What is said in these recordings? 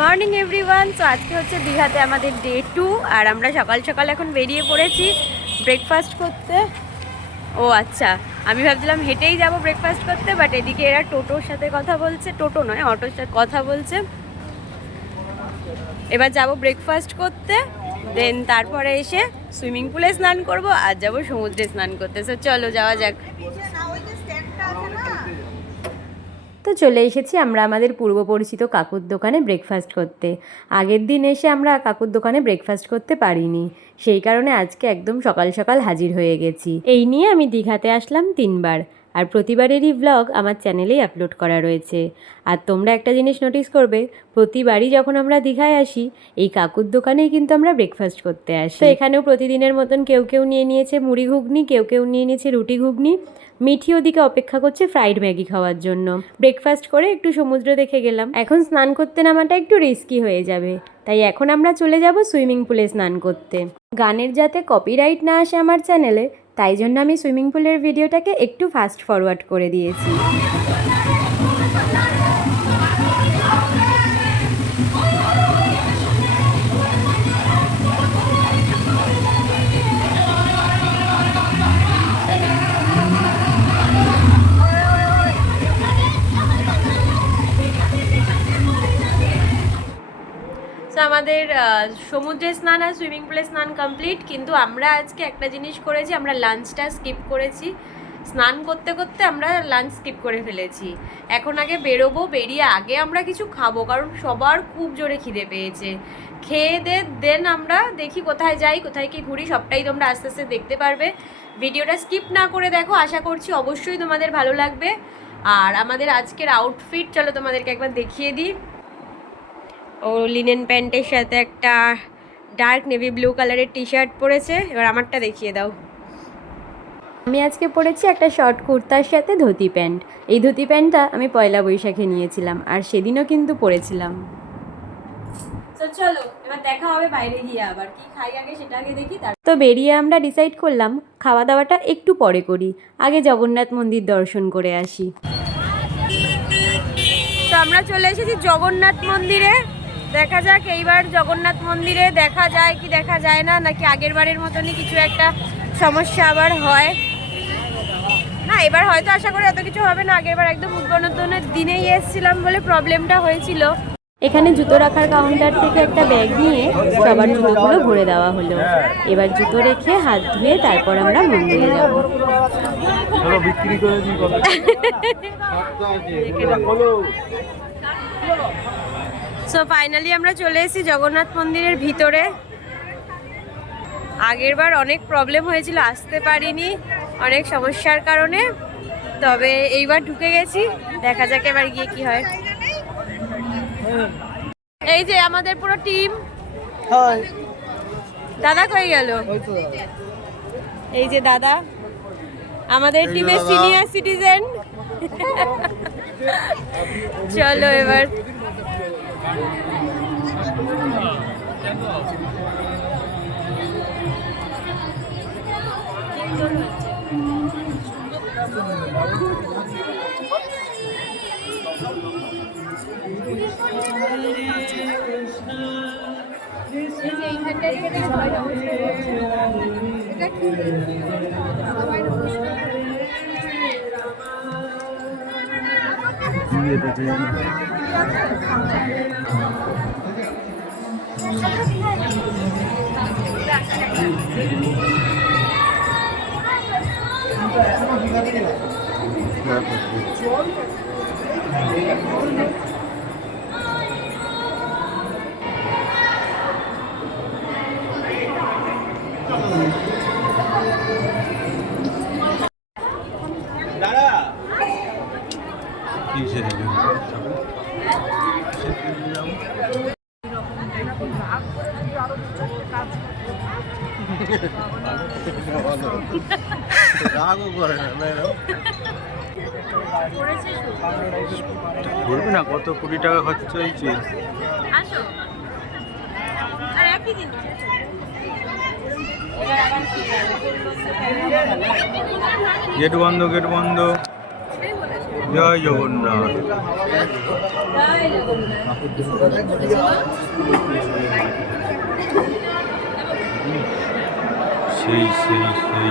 Morning everyone. তো আজকে হচ্ছে দীঘাতে আমাদের ডে 2 আর আমরা সকাল সকাল এখন বেরিয়ে পড়েছি ব্রেকফাস্ট করতে। ও আচ্ছা, আমি ভাবছিলাম হেঁটেই যাব ব্রেকফাস্ট করতে, বাট এদিকে এরা টোটোর সাথে কথা বলছে, টোটো নয় অটোর সাথে কথা বলছে। এবার যাব ব্রেকফাস্ট করতে, দেন তারপরে এসে সুইমিং পুলে স্নান করব আর যাব সমুদ্রে স্নান করতে। সো চলো যাওয়া যাক। তো চলে এসেছি আমরা আমাদের পূর্ব পরিচিত কাকুর দোকানে ব্রেকফাস্ট করতে। আগের দিন এসে আমরা কাকুর দোকানে ব্রেকফাস্ট করতে পারিনি, সেই কারণে আজকে একদম সকাল সকাল হাজির হয়ে গেছি। এই নিয়ে আমি দীঘাতে আসলাম 3 বার, আর প্রতিবারেরই ব্লগ আমার চ্যানেলেই আপলোড করা রয়েছে। আর তোমরা একটা জিনিস নোটিস করবে, প্রতিবারই যখন আমরা দীঘায় আসি এই কাকুর দোকানেই কিন্তু আমরা ব্রেকফাস্ট করতে আসি। তো এখানেও প্রতিদিনের মতন কেউ কেউ নিয়ে নিয়েছে মুড়ি ঘুগনি, কেউ কেউ নিয়ে নিয়েছে রুটি ঘুগনি। মিঠি ওদিকে অপেক্ষা করছে ফ্রাইড ম্যাগি খাওয়ার জন্য। ব্রেকফাস্ট করে একটু সমুদ্র দেখে গেলাম। এখন স্নান করতে নামাটা একটু রিস্কি হয়ে যাবে, তাই এখন আমরা চলে যাব সুইমিং পুলে স্নান করতে। গানের যাতে কপিরাইট না আসে আমার চ্যানেলে, তাই জন্য আমি সুইমিং পুলের ভিডিওটাকে একটু ফাস্ট ফরওয়ার্ড করে দিয়েছি। আমাদের সমুদ্রে স্নান আর সুইমিং পুলে স্নান কমপ্লিট, কিন্তু আমরা আজকে একটা জিনিস করেছি, আমরা লাঞ্চটা স্কিপ করেছি। স্নান করতে করতে আমরা লাঞ্চ স্কিপ করে ফেলেছি। এখন আগে বেরোবো, বেরিয়ে আগে আমরা কিছু খাবো, কারণ সবার খুব জোরে খিদে পেয়েছে। খেয়ে দেন আমরা দেখি কোথায় যাই, কোথায় কি ঘুরি, সবটাই তোমরা আস্তে আস্তে দেখতে পারবে। ভিডিওটা স্কিপ না করে দেখো, আশা করছি অবশ্যই তোমাদের ভালো লাগবে। আর আমাদের আজকের আউটফিট চলো তোমাদেরকে একবার দেখিয়ে দিই। ও লিনেন প্যান্টের সাথে একটা ডার্ক নেভি ব্লু কালারের টি শার্ট পরেছে। এবার আমারটা দেখিয়ে দাও। আমি আজকে পরেছি একটা শর্ট কুর্তার সাথে ধুতি প্যান্ট। এই ধুতি প্যান্টটা আমি পয়লা বৈশাখে নিয়েছিলাম, আর সেদিনও কিন্তু পরেছিলাম। তো চলো এবার দেখা হবে বাইরে গিয়ে, আবার কি খাই আগে সেটা আগে দেখি। তো বেরিয়ে আমরা ডিসাইড করলাম খাওয়া দাওয়াটা একটু পরে করি, আগে জগন্নাথ মন্দির দর্শন করে আসি। তো আমরা চলে এসেছি জগন্নাথ মন্দিরে। দেখা যাক এইবার জগন্নাথ মন্দিরে দেখা যায় কি দেখা যায় না, নাকি আগের বারের মতনই কিছু একটা সমস্যা আবার হয়। না, এবার হয়তো আশা করি এত কিছু হবে না। আগের বার একদম উদ্বোধনের দিনেই এসেছিলাম বলে প্রবলেমটা হয়েছিল। এখানে জুতো রাখার কাউন্টার থেকে একটা ব্যাগ নিয়ে সবার জুতোগুলো ভরে দেওয়া হলো। এবার জুতো রেখে হাত ধুয়ে তারপর আমরা মন্দিরে যাব। সো ফাইনালি আমরা চলে এসেছি জগন্নাথ মন্দিরের ভিতরে। আগের বার অনেক প্রবলেম হয়েছিল, আসতে পারিনি অনেক সমস্যার কারণে, তবে এইবার ঢুকে গেছি। দেখা যাক এবার গিয়ে কি হয়। এই যে আমাদের পুরো টিম। দাদা কই গেল? এই যে দাদা, আমাদের টিমের সিনিয়র সিটিজেন। চলো এবার বলবি না কত কোটি টাকা খরচ হয়েছে। গেট বন্ধ, গেট বন্ধ। জয় জগন্নাথ। সেই সেই সেই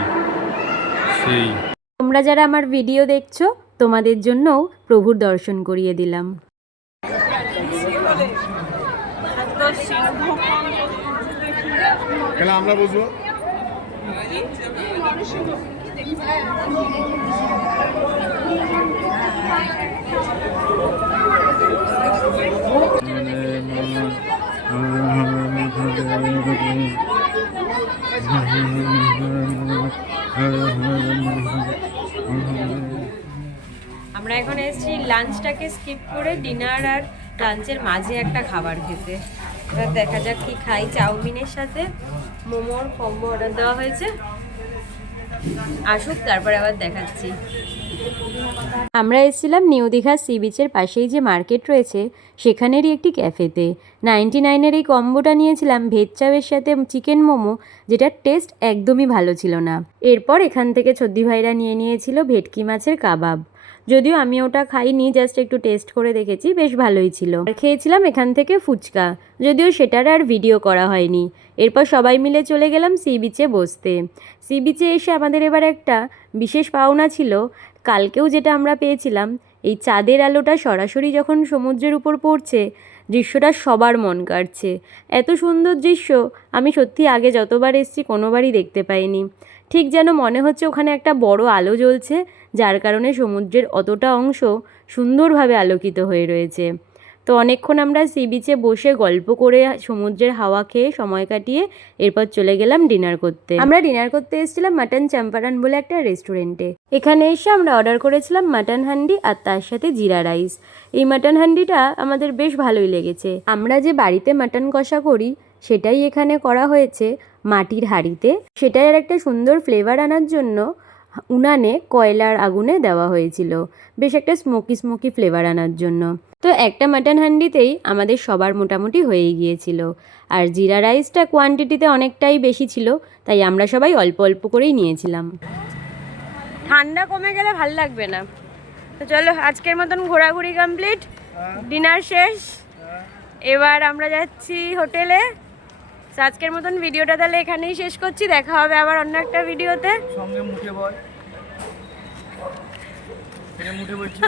সেই তোমরা যারা আমার ভিডিও দেখছো তোমাদের জন্যও প্রভুর দর্শন করিয়ে দিলাম। আমরা বুঝবো। আমরা এখন এসেছি লাঞ্চটাকে স্কিপ করে ডিনার আর লাঞ্চের মাঝে একটা খাবার খেতে। এবার দেখা যাক কি খাই। চাউমিনের সাথে মোমোর কম্বো অর্ডার দেওয়া হয়েছে, আসুক তারপরে আবার দেখাচ্ছি। আমরা এসেছিলাম নিউ দীঘা সি বিচের পাশেই যে মার্কেট রয়েছে সেখানেরই একটি ক্যাফেতে। 99-এর এই কম্বোটা নিয়েছিলাম ভেজ চাউয়ের সাথে চিকেন মোমো, যেটার টেস্ট একদমই ভালো ছিল না। এরপর এখান থেকে ছদ্দি ভাইরা নিয়ে নিয়েছিল ভেটকি মাছের কাবাব, যদিও আমি ওটা খাইনি, জাস্ট একটু টেস্ট করে দেখেছি, বেশ ভালোই ছিল। আর খেয়েছিলাম এখান থেকে ফুচকা, যদিও সেটার আর ভিডিও করা হয়নি। এরপর সবাই মিলে চলে গেলাম সি বিচে বসতে। সি বিচে এসে আমাদের এবার একটা বিশেষ পাওনা ছিল, কালকেও যেটা আমরা পেয়েছিলাম, এই চাঁদের আলোটা সরাসরি যখন সমুদ্রের উপর পড়ছে দৃশ্যটা সবার মন কাড়ছে। এত সুন্দর দৃশ্য আমি সত্যি আগে যতবার এসেছি কোনোবারই দেখতে পাইনি। ঠিক যেন মনে হচ্ছে ওখানে একটা বড় আলো জ্বলছে, যার কারণে সমুদ্রের অতটা অংশ সুন্দরভাবে আলোকিত হয়ে রয়েছে। তো অনেকক্ষণ আমরা সি বিচে বসে গল্প করে সমুদ্রের হাওয়া খেয়ে সময় কাটিয়ে এরপর চলে গেলাম ডিনার করতে। আমরা ডিনার করতে এসেছিলাম মাটন চম্পারন বলে একটা রেস্টুরেন্টে। এখানে এসে আমরা অর্ডার করেছিলাম মাটন হান্ডি আর তার সাথে জিরা রাইস। এই মাটন হান্ডিটা আমাদের বেশ ভালোই লেগেছে। আমরা যে বাড়িতে মাটন কষা করি সেটাই এখানে করা হয়েছে মাটির হাঁড়িতে। সেটাই আর একটা সুন্দর ফ্লেভার আনার জন্য উনানে কয়লার আগুনে দেওয়া হয়েছিল, বেশ একটা স্মোকি স্মোকি ফ্লেভার আনার জন্য। তো একটা মাটন হান্ডিতেই আমাদের সবার মোটামুটি হয়ে গিয়েছিল। আর জিরা রাইসটা কোয়ান্টিটিতে অনেকটাই বেশি ছিল, তাই আমরা সবাই অল্প অল্প করেই নিয়েছিলাম। ঠান্ডা কমে গেলে ভাল লাগবে না। তো চলো, আজকের মতন ঘোরাঘুরি কমপ্লিট, ডিনার শেষ, এবার আমরা যাচ্ছি হোটেলে। আজকের মতন ভিডিওটা তাহলে এখানেই শেষ করছি, দেখা হবে আবার অন্য একটা ভিডিওতে। সঙ্গে মুখে বল, মুখে বলছি।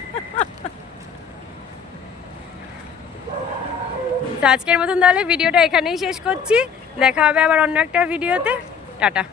তো আজকের মতন তাহলে ভিডিওটা এখানেই শেষ করছি, দেখা হবে আবার অন্য একটা ভিডিওতে। টাটা।